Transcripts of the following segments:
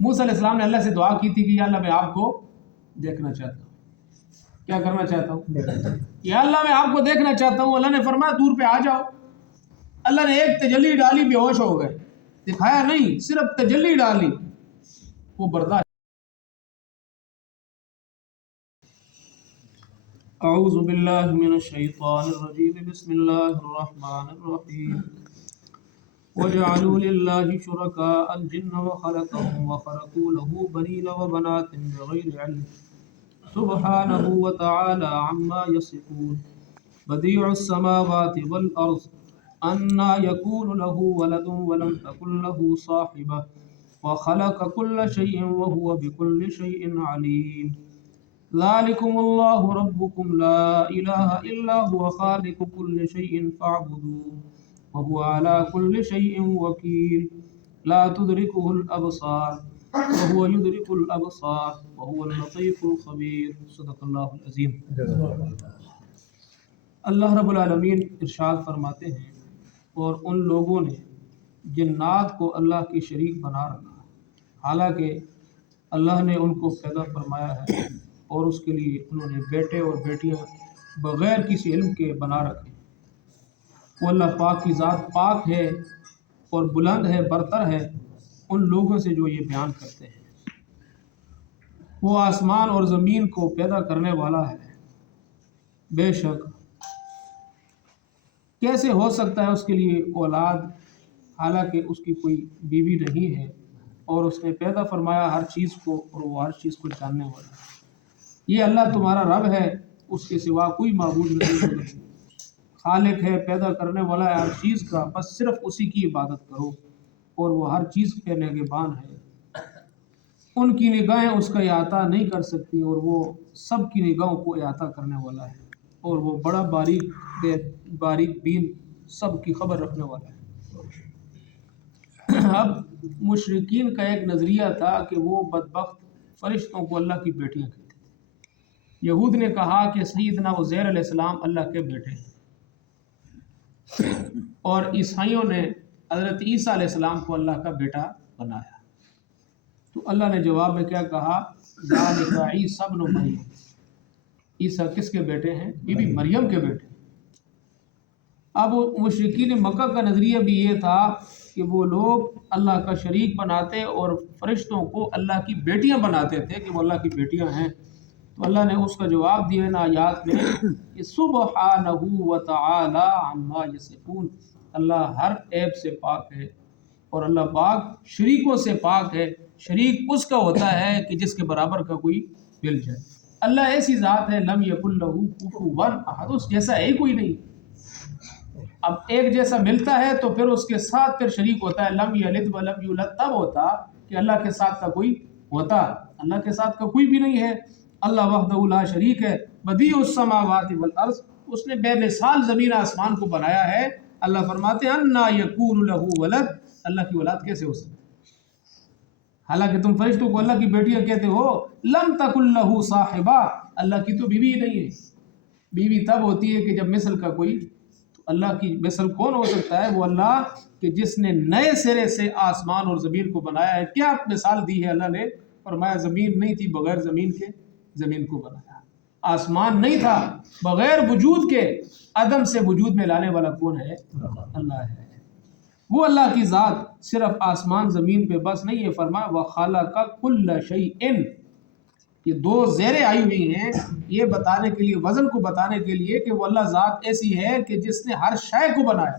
موسیٰ علیہ السلام نے اللہ سے دعا کی تھی کہ یا اللہ میں آپ کو دیکھنا چاہتا ہوں، کیا کرنا چاہتا ہوں، یا اللہ میں آپ کو دیکھنا چاہتا ہوں۔ اللہ نے فرمایا دور پہ آ جاؤ۔ اللہ نے ایک تجلی ڈالی، بے ہوش ہو گئے، دکھایا نہیں، صرف تجلی ڈالی، وہ برداشت۔ اعوذ باللہ من الشیطان الرجیم، بسم اللہ الرحمن الرحیم۔ وَجَعَلُوا لِلَّهِ شُرَكَاءَ الْجِنَّ وَخَلَقَهُمْ وَخَرَقُوا لَهُ بَنِينَ وَبَنَاتٍ بِغَيْرِ عِلْمٍ سُبْحَانَهُ وَتَعَالَى عَمَّا يَصِفُونَ بَدِيعُ السَّمَاوَاتِ وَالْأَرْضِ أَنَّى يَكُونُ لَهُ وَلَدٌ وَلَمْ تَكُن لَهُ صَاحِبَةٌ وَخَلَقَ كُلَّ شَيْءٍ وَهُوَ بِكُلِّ شَيْءٍ عَلِيمٌ ذَلِكُمُ اللَّهُ رَبُّكُمْ لَا إِلَٰهَ إِلَّا هُوَ خَالِقُ كُلِّ شَيْءٍ فَاعْبُدُوهُ وَهُوَ عَلَى كُلِّ شَيْءٍ وَكِيلٌ لَا تُدْرِكُهُ الْأَبْصَارُ وَهُوَ يُدْرِكُ الْأَبْصَارَ وَهُوَ اللَّطِيفُ الْخَبِيرُ۔ صدق اللہ العظیم۔ اللہ رب العالمین ارشاد فرماتے ہیں، اور ان لوگوں نے جنات کو اللہ کی شریک بنا رکھا، حالانکہ اللہ نے ان کو پیدا فرمایا ہے اور اس کے لیے انہوں نے بیٹے اور بیٹیاں بغیر کسی علم کے بنا رکھے۔ وہ اللہ پاک کی ذات پاک ہے اور بلند ہے، برتر ہے ان لوگوں سے جو یہ بیان کرتے ہیں۔ وہ آسمان اور زمین کو پیدا کرنے والا ہے، بے شک کیسے ہو سکتا ہے اس کے لیے اولاد، حالانکہ اس کی کوئی بیوی نہیں ہے، اور اس نے پیدا فرمایا ہر چیز کو اور وہ ہر چیز کو جاننے والا ہے۔ یہ اللہ تمہارا رب ہے، اس کے سوا کوئی معبود نہیں، خالق ہے، پیدا کرنے والا ہے ہر چیز کا، بس صرف اسی کی عبادت کرو، اور وہ ہر چیز کے نگہبان ہے۔ ان کی نگاہیں اس کا احاطہ نہیں کر سکتی، اور وہ سب کی نگاہوں کو احاطہ کرنے والا ہے، اور وہ بڑا باریک بین سب کی خبر رکھنے والا ہے۔ اب مشرکین کا ایک نظریہ تھا کہ وہ بدبخت فرشتوں کو اللہ کی بیٹیاں کہتے ہیں۔ یہود نے کہا کہ سیدنا عزیر علیہ السلام اللہ کے بیٹے ہیں، اور عیسائیوں نے حضرت عیسیٰ علیہ السلام کو اللہ کا بیٹا بنایا۔ تو اللہ نے جواب میں کیا کہا؟ ذالک عیسی ابن مریم، عیسیٰ کس کے بیٹے ہیں؟ بی بی مریم کے بیٹے۔ اب مشرکین مکہ کا نظریہ بھی یہ تھا کہ وہ لوگ اللہ کا شریک بناتے اور فرشتوں کو اللہ کی بیٹیاں بناتے تھے کہ وہ اللہ کی بیٹیاں ہیں۔ تو اللہ نے اس کا جواب دیا نا آیات میں کہ سبحانہ وتعالی عما یصفون، اللہ ہر عیب سے پاک ہے، اور اللہ پاک شریکوں سے پاک ہے۔ شریک اس کا ہوتا ہے کہ جس کے برابر کا کوئی مل جائے۔ اللہ ایسی ذات ہے، لم یکن لہ کفوا احد، اس جیسا ہے ہی کوئی نہیں۔ اب ایک جیسا ملتا ہے تو پھر اس کے ساتھ پھر شریک ہوتا ہے۔ لم یلد ولم یولد تب ہوتا کہ اللہ کے ساتھ کا کوئی ہوتا، اللہ کے ساتھ کا کوئی بھی نہیں ہے۔ اللہ وحدہ لا شریک ہے، بدیع السماوات والارض، اس نے بے مثال زمین آسمان کو بنایا ہے۔ اللہ فرماتے ہیں انا یکون لہ ولد، اللہ کی اولاد کیسے ہو سکتی؟ حالانکہ تم فرشتوں کو اللہ کی بیٹیاں کہتے ہو۔ لم تکن لہ صاحبہ، اللہ کی تو بیوی ہی نہیں ہے۔ بیوی تب ہوتی ہے کہ جب مثل کا کوئی، تو اللہ کی مثل کون ہو سکتا ہے؟ وہ اللہ کہ جس نے نئے سرے سے آسمان اور زمین کو بنایا ہے۔ کیا مثال دی ہے اللہ نے؟ فرمایا زمین نہیں تھی، بغیر زمین کے زمین کو بنایا۔ آسمان نہیں تھا، بغیر وجود کے عدم سے وجود میں لانے والا کون ہے؟ اللہ ہے۔ وہ اللہ کی ذات صرف آسمان زمین پہ بس نہیں ہے، فرمایا وَخَلَقَ كُلَّ شَيْءٍ، یہ دو زیریں آئی ہوئی ہیں یہ بتانے کے لیے، وزن کو بتانے کے لیے کہ وہ اللہ ذات ایسی ہے کہ جس نے ہر شے کو بنایا۔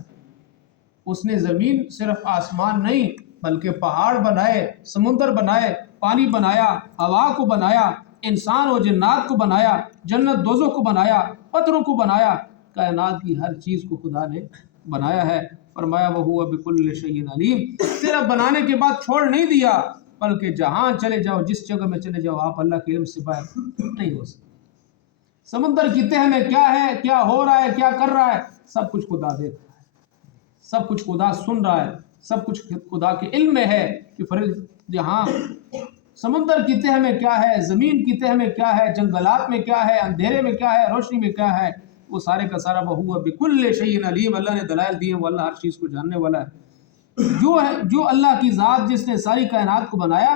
اس نے زمین صرف آسمان نہیں بلکہ پہاڑ بنائے، سمندر بنائے، پانی بنایا، ہوا کو بنایا، انسان و جنات کو بنایا، جنت دوزخ کو بنایا، پتھروں کو بنایا، کائنات کی ہر چیز کو خدا نے بنایا ہے۔ فرمایا وَهُوَ بِكُلِّ شَيْءٍ عَلِيمٌ، صرف بنانے کے بعد چھوڑ نہیں دیا، بلکہ جہاں چلے جاؤ، جس جگہ میں چلے جاؤ، آپ اللہ کے علم سے باہر نہیں ہو سکتے۔ سمندر کی تہ میں کیا ہے، کیا ہو رہا ہے، کیا کر رہا ہے، سب کچھ خدا دیکھ رہا ہے، سب کچھ خدا سن رہا ہے، سب کچھ خدا کے علم میں ہے کہ جہاں سمندر کی تہ میں کیا ہے، زمین کی تہ میں کیا ہے، جنگلات میں کیا ہے، اندھیرے میں کیا ہے، روشنی میں کیا ہے، وہ سارے کا سارا وَهُوَ بِكُلِّ شَيْءٍ عَلِيمٌ، اللہ نے دلائل دیے، وہ اللہ ہر چیز کو جاننے والا ہے۔ جو اللہ کی ذات جس نے ساری کائنات کو بنایا،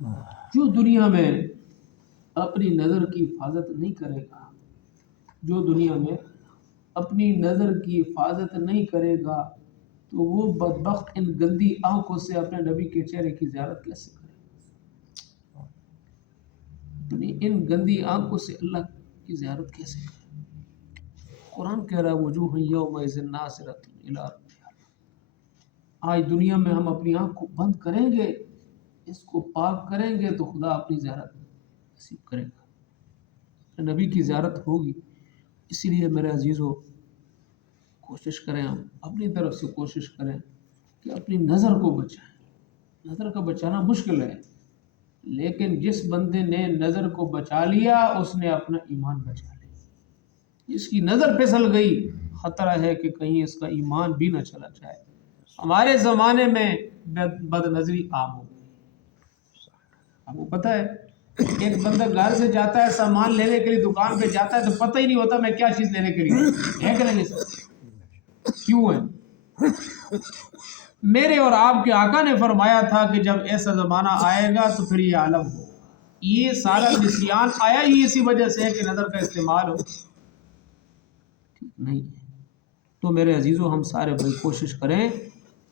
جو دنیا میں اپنی نظر کی حفاظت نہیں کرے گا، جو دنیا میں اپنی نظر کی حفاظت نہیں کرے گا تو وہ بدبخت ان گندی آنکھوں سے اپنے نبی کے چہرے کی زیارت کیسے کرے گا؟ اپنی ان گندی آنکھوں سے اللہ کی زیارت کیسے کرے؟ قرآن کہہ رہا ہے وجوہ یومئذ ناظرۃ الی ربہا۔ آج دنیا میں ہم اپنی آنکھ کو بند کریں گے، اس کو پاک کریں گے تو خدا اپنی زیارت نصیب کرے گا، نبی کی زیارت ہوگی۔ اسی لیے میرے عزیزو کوشش کریں، ہم اپنی طرف سے کوشش کریں کہ اپنی نظر کو بچائیں۔ نظر کا بچانا مشکل ہے، لیکن جس بندے نے نظر کو بچا لیا اس نے اپنا ایمان بچا لیا۔ جس کی نظر پھسل گئی خطرہ ہے کہ کہیں اس کا ایمان بھی نہ چلا جائے۔ ہمارے زمانے میں بد نظری عام ہو گئی۔ آپ کو پتہ ہے ایک بندہ گھر سے جاتا ہے سامان لینے کے لیے، دکان پہ جاتا ہے تو پتہ ہی نہیں ہوتا میں کیا چیز لینے کے لیے ہے کہ نہیں سر؟ کیوں ہے؟ میرے اور آپ کے آقا نے فرمایا تھا کہ جب ایسا زمانہ آئے گا تو پھر یہ عالم ہو، یہ سارا نسیان آیا ہی اسی وجہ سے ہے کہ نظر کا استعمال ہو نہیں ہے۔ تو میرے عزیزو ہم سارے بھائی کوشش کریں،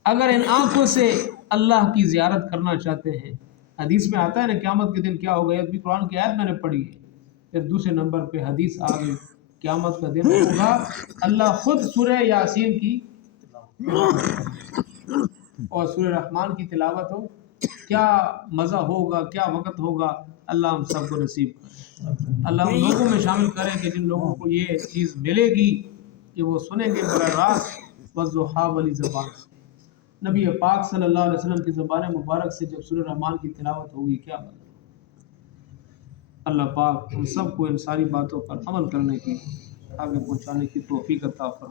اگر ان آنکھوں سے اللہ کی زیارت کرنا چاہتے ہیں، حدیث میں آتا ہے نا قیامت کے دن کیا ہوگا، یہ بھی قرآن کی آیت میں نے پڑھی ہے، پھر دوسرے نمبر پہ حدیث آ گئی، قیامت کا دن ہوگا اللہ خود سورہ یاسین کی اور سورہ رحمان کی تلاوت ہو، کیا مزہ ہوگا، کیا وقت ہوگا، اللہ ہم سب کو نصیب کرے۔ اللہ ان لوگوں میں شامل کرے کہ جن لوگوں کو یہ چیز ملے گی کہ وہ سنیں گے براہ راست والضحیٰ والی زبان سے۔ نبی پاک صلی اللہ علیہ وسلم کی زبان مبارک سے جب سورہ رحمان کی تلاوت ہوگی کیا مزہ۔ اللہ پاک ہم سب کو ان ساری باتوں پر عمل کرنے کی، آگے پہنچانے کی توفیق عطا فرمائے۔